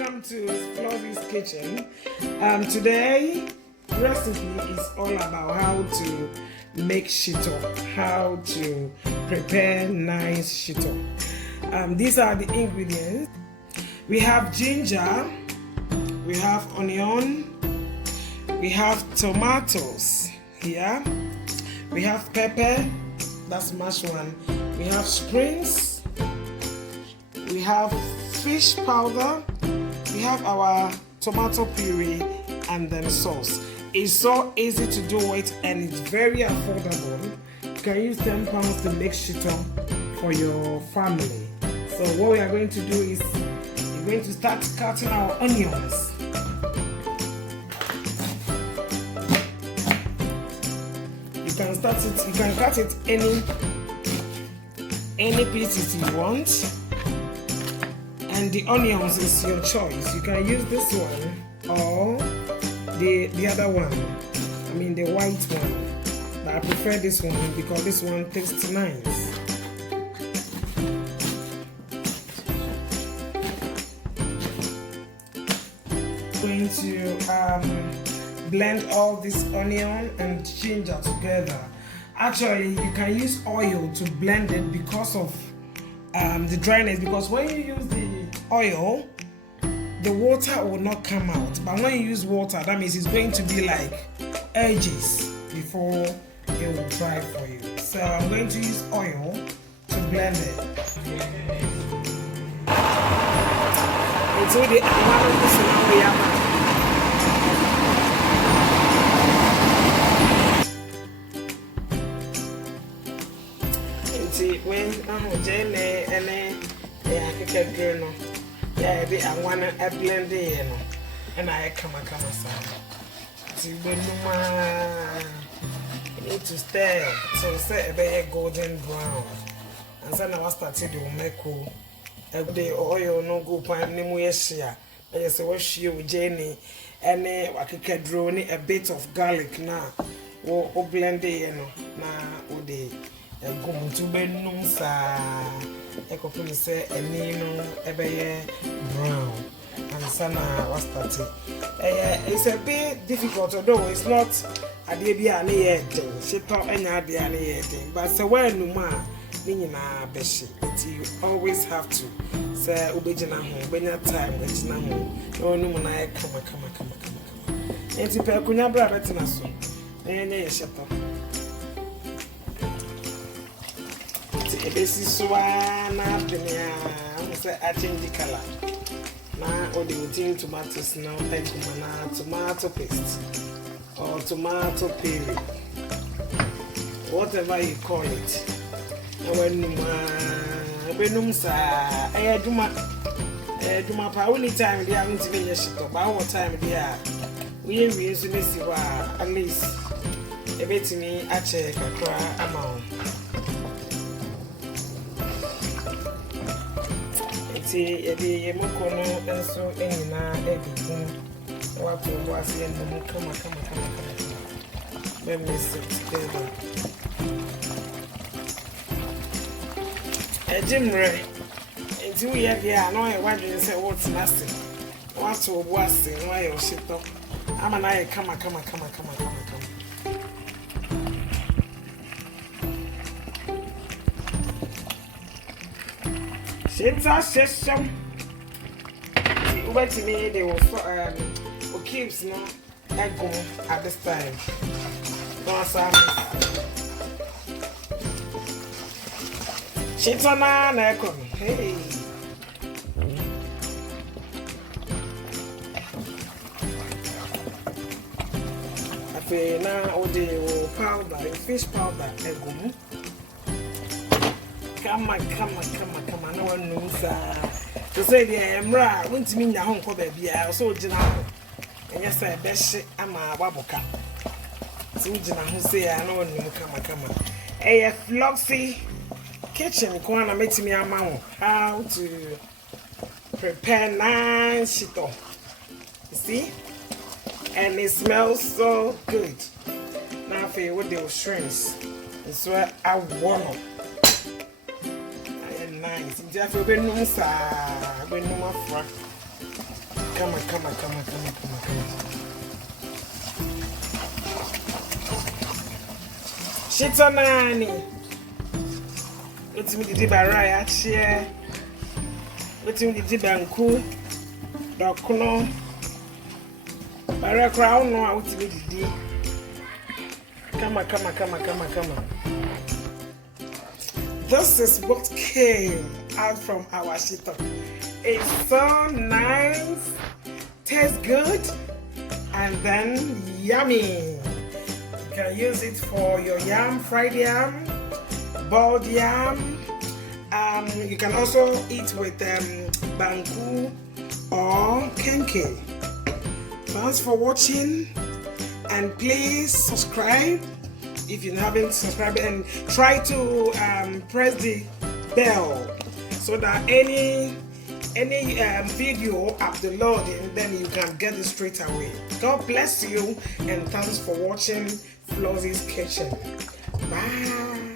welcome to Floxxy's kitchen. Today recipe is all about how to make shito, how to prepare nice shito. These are the ingredients. We have ginger, we have onion, we have tomatoes here, we have pepper, that's mashed one, we have springs, we have fish powder, we have our tomato puree, and then sauce. It's so easy to do it and it's very affordable. You can use £10 to make shito for your family. So what we are going to do is we're going to start cutting our onions. You can start it, you can cut it any pieces you want. And the onions is your choice. You can use this one or the other one. I mean the white one. But I prefer this one because this one tastes nice. Going to blend all this onion and ginger together. Actually, you can use oil to blend it because of the dryness, because when you use the oil, the water will not come out, but when you use water, that means it's going to be like edges before it will dry for you. So I'm going to use oil to blend it. Until the when Jane and I can drain. Yeah, I want to blend it, and I come. See, when you need to stir, so set a very golden brown, and then I started to make cool. The oil no go pan no more share. I just wash you with Jenny, and I can draw a bit of garlic now. Or blend it, now, or the go to benum sa ekofuni say enino ebeye brown and sana was started. It's a bit difficult, although it's not a debia any yet. She thought any idea any yet, but so when no ma nina beshi, you always have to say ubejina home when your time wejina home no no na come. And to pe kunya bra betina so enye Shito. This is one I change the color. Now, all the tomatoes now, tomato paste or tomato puree, whatever you call it. When I do my only time they are going to be a shit of our time they are. We usually see at least a bit to me, I check a cry amount. See, the Mokono and so in everything. What was in the come. Let me sit together. A Jim Ray. And 2 years, I know I want to say what's nasty. What's was in why you shit up. I'm an eye, come. It's a session. Over to me, they will keep no egg at this time. No, sir. Shito na echo. Hey. I feel now the powder, fish powder, egg. Come on, no one knows. To say the Emra went to me home for baby, I also general. And yes, I best I'm a baboka. So, who say I know you come. A Floxxy kitchen corner makes me a mouth how to prepare nice shito. You see? And it smells so good. Now, for you, with those shrimps, it's where I warm up. Nice. Just when no sa, when no more. Shito nani. What's me the baraya chair? What's me the banku? Dokono. Bara crown no out me the. Come on. This is what came out from our Shito. It's so nice, tastes good, and then yummy. You can use it for your yam, fried yam, boiled yam. You can also eat with banku or kenke. Thanks for watching, and please subscribe if you haven't subscribed, and try to press the bell so that any video uploading, then you can get it straight away. God bless you, and thanks for watching Floxxy's Kitchen. Bye.